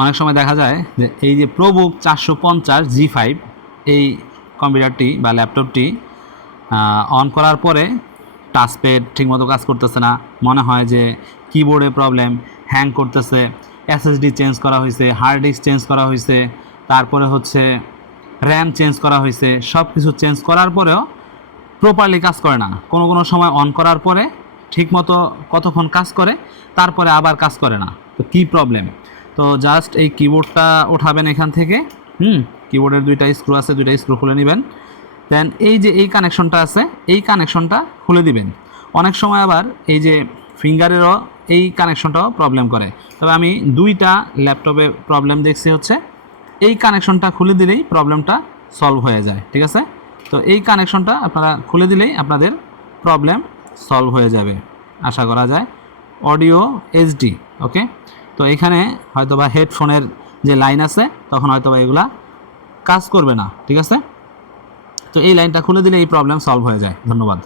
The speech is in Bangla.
অনেক সময় দেখা যায় যে এই যে প্রবুক চারশো পঞ্চাশ জি ফাইভ এই কম্পিউটারটি বা ল্যাপটপটি অন করার পরে টাচপ্যাড ঠিকমতো কাজ করতেছে না। মনে হয় যে কিবোর্ডে প্রবলেম হ্যাং করতেছে এসএসডি চেঞ্জ করা হয়েছে হার্ড ডিস্ক চেঞ্জ করা হয়েছে, তারপরে হচ্ছে র্যাম চেঞ্জ করা হয়েছে সব কিছু চেঞ্জ করার পরেও প্রপারলি কাজ করে না। কোনো কোনো সময় অন করার পরে ঠিকমতো কতক্ষণ কাজ করে, তারপরে আবার কাজ করে না। তো কী প্রবলেম তো জাস্ট এই কিবোর্ডটা ওঠাবেন এখান থেকে। হুম? কিবোর্ডের দুইটা স্ক্রু আছে, দুইটা স্ক্রু খুলে নেবেন। দেন এই যে এই কানেকশনটা আছে, এই কানেকশনটা খুলে দিবেন। অনেক সময় আবার এই যে ফিঙ্গারেরও এই কানেকশনটাও প্রবলেম করে। তবে আমি দুইটা ল্যাপটপে প্রবলেম দেখছি হচ্ছে, এই কানেকশনটা খুলে দিলেই প্রবলেমটা সলভ হয়ে যায়, ঠিক আছে? তো এই কানেকশনটা আপনারা খুলে দিলেই আপনাদের প্রবলেম সলভ হয়ে যাবে। আশা করা যায়। অডিও এইচডি ওকে তো এখানে হয়তোবা হেডফোনের যে লাইন আছে, তখন হয়তোবা এগুলা কাজ করবে না, ঠিক আছে? তো এই লাইনটা খুলে দিলে এই প্রবলেম সলভ হয়ে যায়। ধন্যবাদ।